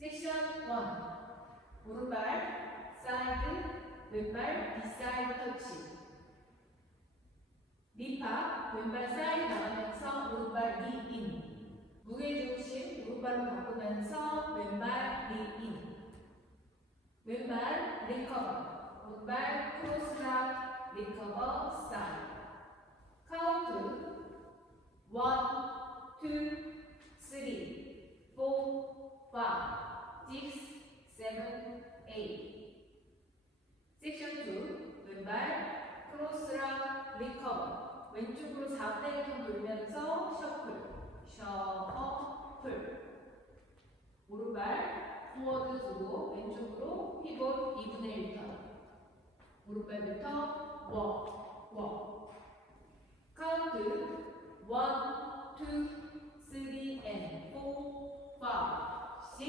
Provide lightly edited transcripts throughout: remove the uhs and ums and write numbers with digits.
섹션 1. 오른발 사이드, 왼발 비사이드 터치. 립합, 왼발 사이드 나가면서 오른발 리인. 무게중심 오른발로 바꾸면서 왼발 리인. 왼발 리커버, 오른발 크로스락 리커버 사이드. 카운트 1, 2, 3, 4, 5, 6, 7, 8. 섹션 2. 왼발 크로스랑 리커버. 왼쪽으로 4분의 1톤 돌면서 셔플. 오른발 포워드 두고 왼쪽으로 피봇 2분의 1턴. 오른발부터 워. 카운트 1, 2, 3, and 4, 5, 6,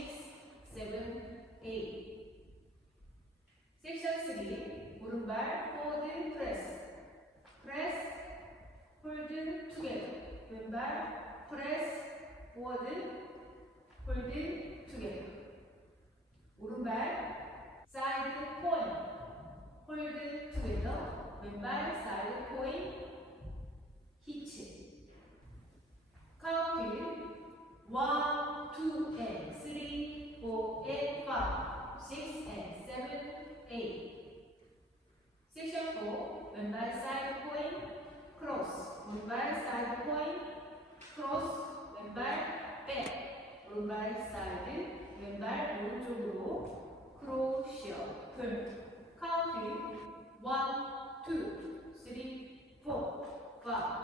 7, 8. 섹션 3. 오른발 포워드 프레스, 홀드 투게더. 왼발 프레스, 포워드, 홀드 투게더. 오른발 사이드 포인트, 홀드 투게더. 왼발 사이드 포인트, 히치. 카운트 1, 2, and 3, 4, and 5, 6, and 7, 8. 섹션 4. 왼발 사이드 포인트, 크로스. 오른발 사이드 포인트, 크로스. 왼발 백. 오른발 사이드, 왼발 오른쪽으로 크로셔플. 카운트 1, 2, 3, 4, 5,